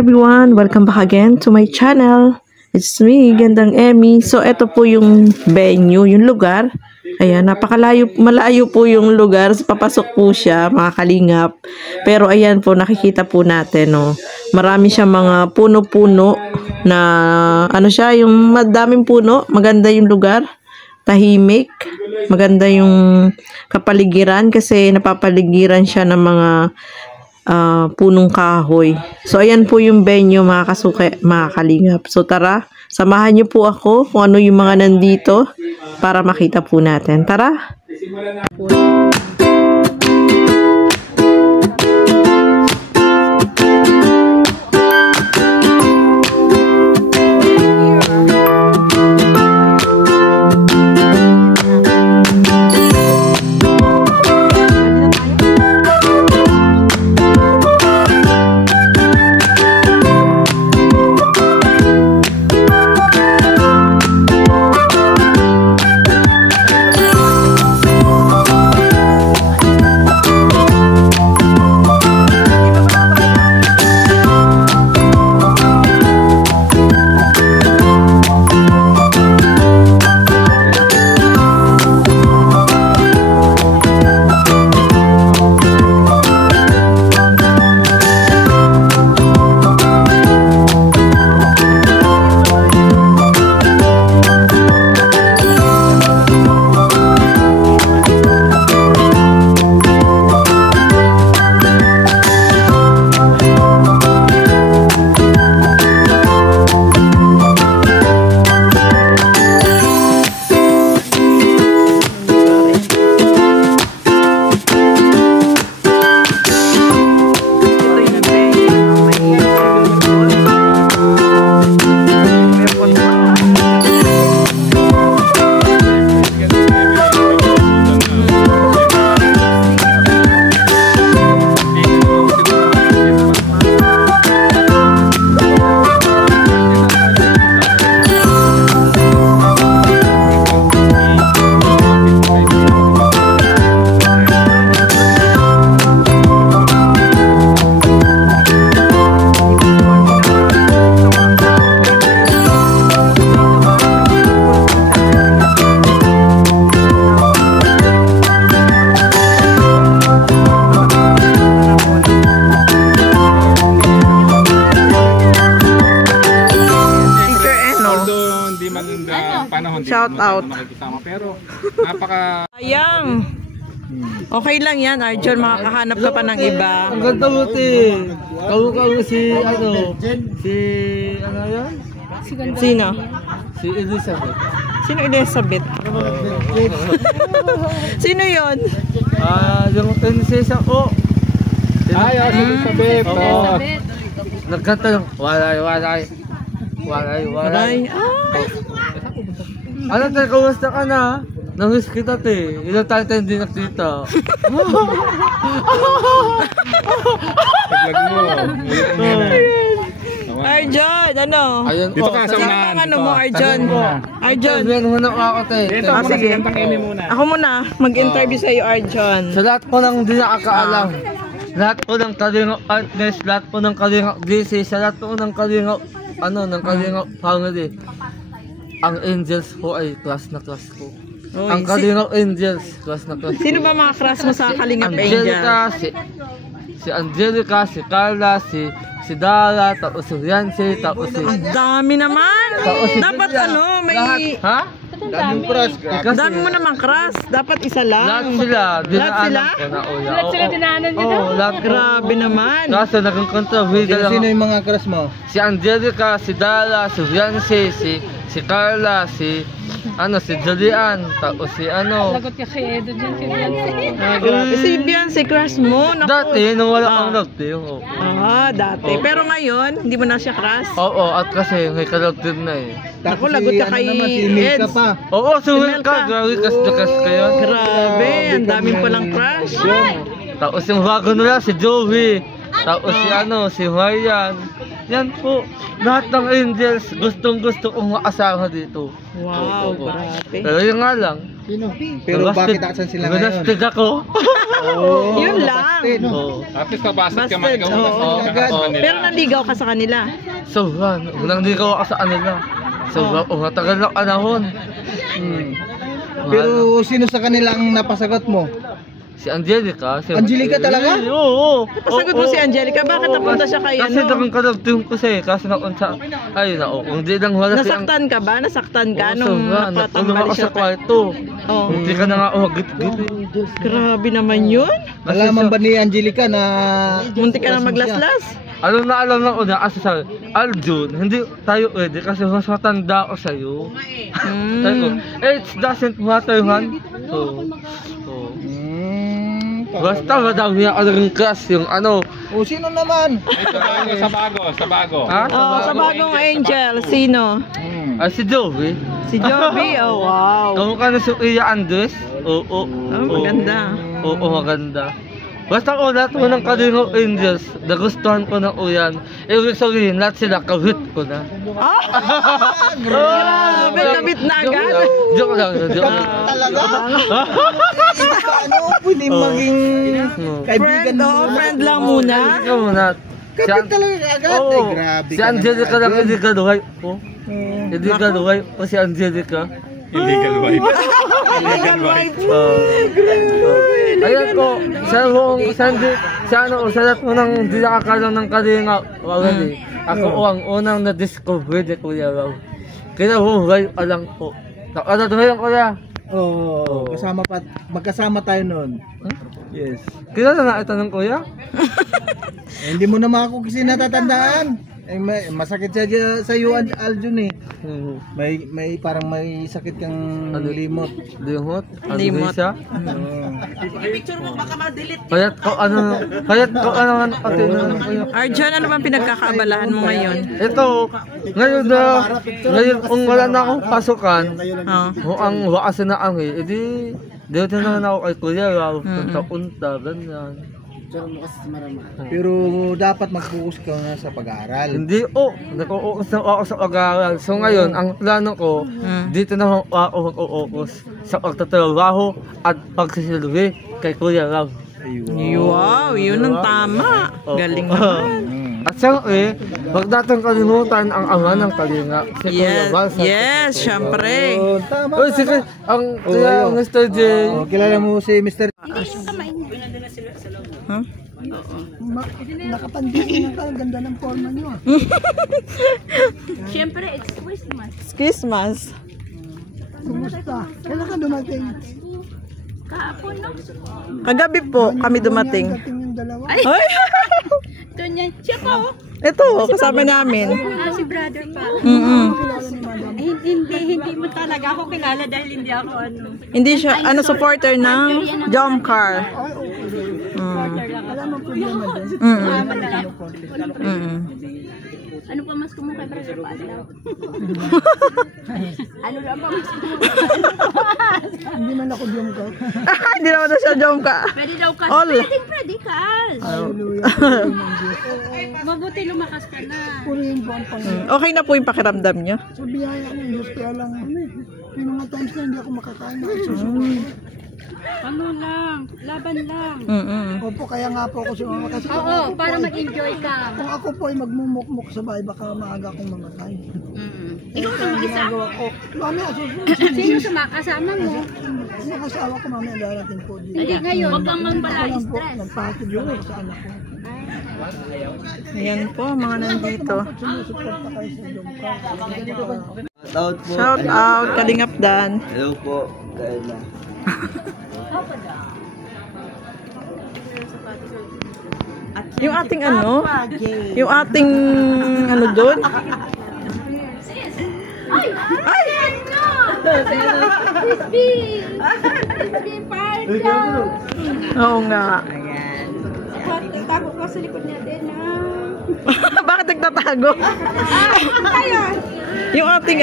everyone! Welcome back again to my channel. It's me, Gandang Emmy. So, ito po yung venue, yung lugar. Ayan, malayo po yung lugar. Papasok po siya, mga kalingap. Pero ayan po, nakikita po natin, no. Marami siya mga puno-puno na, yung madaming puno. Maganda yung lugar. Tahimik. Maganda yung kapaligiran kasi napapaligiran siya ng mga punong kahoy. So, ayan po yung venue, mga kasuke, mga kalingap. So, tara, samahan niyo po ako kung ano yung mga nandito para makita po natin. Tara! Shout out. Pero napaka Ayang. Okay lang yan, Arjon, makakahanap ka pa ng iba. Ang ganda buti. Kamu si yan? Sino? Si Elizabeth. Sino Elizabeth? Sino yon? Yung prinsesa ko. si Elizabeth. Oo. Nagkanta ng walay. Ano tayo, kamusta ka na? Namiss kita, te. Ilang tayo hindi nakita. Arjon, ano? Dito ka sa Sino unahan. bang ano mo, Arjon? Arjon. Sabihan mo na ako, te. Dito, sige. Gandang Emmy muna. Ako muna, mag-interview sa'yo, Arjon. Sa lahat po ng di nakakaalam, lahat po ng Kalingap Artness, lahat po ng Kalingap DC, sa lahat po ng Kalingap, ng Kalingap family, ang Angels po ay class na class po. Oy, Ang Kalingap Angels, class na class po. Sino ba mga crush mo sa Kalingap Angel? Angelica, si Angelica, si Carla, si Dara, tapos si Riancy, tapos si... Ang dami naman! Tapos si Dapat Julia. may... Lahat, ha? Daming crush. Ang dami mo naman crush. Dapat isa lang. Lahat sila, dinaanan sila? ko na ula. Lahat sila dinaanan niyo daw? lahat po. Grabe naman. Kaso naging kontrabida lang. Sino yung mga crush mo? Si Angelica, si Dara, si Riancy, si Carla, si Julian, tapos si Lagot ka kay Edo dyan, si Beyonce. Grabe. Si Beyonce, crush mo. Naku. Dati, nung wala kang love team. Dati. Pero ngayon, hindi mo na siya crush. Oo, at kasi may ka-love team na eh. Ako, lagot ka kay Milka Eds. pa. Oo, sumil Milka. ka, grabe, kas kayo. Grabe, ang daming palang crush. Tapos yung bago nila, si Joey. Tapos si si Marian. Yan po, lahat ng angels gustong-gusto kong asawa dito. Wow, Oo. grabe. Pero yun nga lang. Pero bakit asan sila ngayon? Binasted ako. Oh, Yun lang. Oo. At least nabasag ka Busted, man ikaw. oo. Pero Pero nanligaw ka sa kanila. Sobrang, walang di ko sa kanila. Sobrang, matagal na panahon. Pero sino sa kanilang napasagot mo? Si Angelica. Angelica talaga? Oo. Pasagot mo si Angelica, bakit napunta siya kay Kasi ano? nakang kalabting ko siya eh. Kasi nakunta, ayun na, hindi lang wala siyang... Nasaktan ka ba? Nasaktan ka nung Nakulong napatambal ako siya? sa kwarto. Oh. Hindi ka na nga uhagit-git. Grabe naman yun. Nalaman ba ni Angelica na... Muntik ka na maglaslas. Alam na una, kasi sabi, Aljun, hindi tayo pwede kasi mas matanda ako sa'yo. Sabi ko, age doesn't matter, man. So, basta madami ako ng class, yung ano. O sino naman? sa bago. Ha? Oh, sa bagong angel, sino? Ay, si Joey. Si Joby, oh wow. Kamukha na si Iya Andres. Oo. Oh, maganda. Oo, maganda. Basta ko lahat mo ng Kalingap Angels, nagustuhan ko ng uyan. Ibig sabihin, lahat sila kabit ko na. Grabe, kabit na agad. Joke lang. Talaga? Ano, pwede maging kaibigan Friend, mo? oh, friend lang muna. Ikaw muna. Kapit talaga agad. Oo. Ay, grabe Si ka Angelica naman. lang hindi galuhay ko. Hindi galuhay ko si Angelica. Illegal wife. Illegal wife. Ayan po, sa lahat mo nang hindi nakakalang ng Kalingap. Ako ang unang na-discover ni Kuya Raw. Kinabuhay alang po. Nakadaduhin ko na. Oo, magkasama tayo noon. Yes. Kilala na ito ng Kuya? Hindi mo naman ako kasi natatandaan. Masakit sa iyo, Aljun eh. May parang may sakit kang limot. Limot? Limot. Siya? Picture mo, baka ma-delete. Kayat ko ano pati na Kuya. Arjan, ano bang pinagkakaabalahan mo ngayon? Ito, ngayon kung wala na akong pasukan, Oh. kung ang wakas na edi dito na ako kay Kuya Raw, punta-punta, ganyan. Pero dapat mag-focus ka na sa pag-aaral. Hindi, nag-uukos na ako sa pag-aaral. So ngayon, ang plano ko, dito na ako mag-uukos sa pagtatrabaho at pagsisilbi kay Kuya Raw. Wow, yun ang tama. Galing naman. At siyempre, wag natin kalimutan ang ama ng Kalingap. Si Kuya Yes, Val. yes, syempre. Oh, tama. Uy, sige, ang Kuya Mr. J. Oh, kilala mo si Mr. Huh? Nakapandili na ka, ang ganda ng forma niyo. Siyempre, it's Christmas. Christmas. Kumusta? Kailan ka dumating? Kahapon, no? Kagabi po kami dumating. Dating yung dalawa. Ay! Ito niya. Siya pa, oh. Ito, kasama namin. Si brother pa. Mm-mm. Hindi mo talaga ako kilala dahil hindi ako ano. Hindi siya, supporter ng jump car. Wala mang problema din. Ano pa mas kumukha brother pa? Ano lang pa mas kumukha? Hindi man ako diyong ka. Hindi naman na siya jump car. Pwede daw ka. All. Pwede ka. Mabuti lumakas ka na. Purihin po ang Panginoon. Okay na po yung pakiramdam niyo. Sa biyaya ng Diyos, kaya lang, yung mga times na hindi ako makakain na Ano lang, laban lang. Opo, kaya nga po ako sumama kasi kung Oo, ako po para ay- mag-enjoy ka. kung ako po ay magmumukmuk sa bahay, baka maaga akong mamatay. Ikaw Kaya lang isa. ginagawa ko, mami, asusunod. Sino kasama mo? Yung asawa ko, mami, darating po dito. Hindi ngayon. Huwag kang Ako mambala lang po, stress. nagpahatid lang ako sa anak ko. Ayan po, mga nandito. Sumusuporta kayo sa Jomka. Shout out, Kalingap Dan. Hello po, Kaila. Yung ating yung ating doon. Ay! Ano? Crispy party! Oo nga. Tago ko sa likod niya din, ha? Bakit nagtatago? Kaya! Yung ating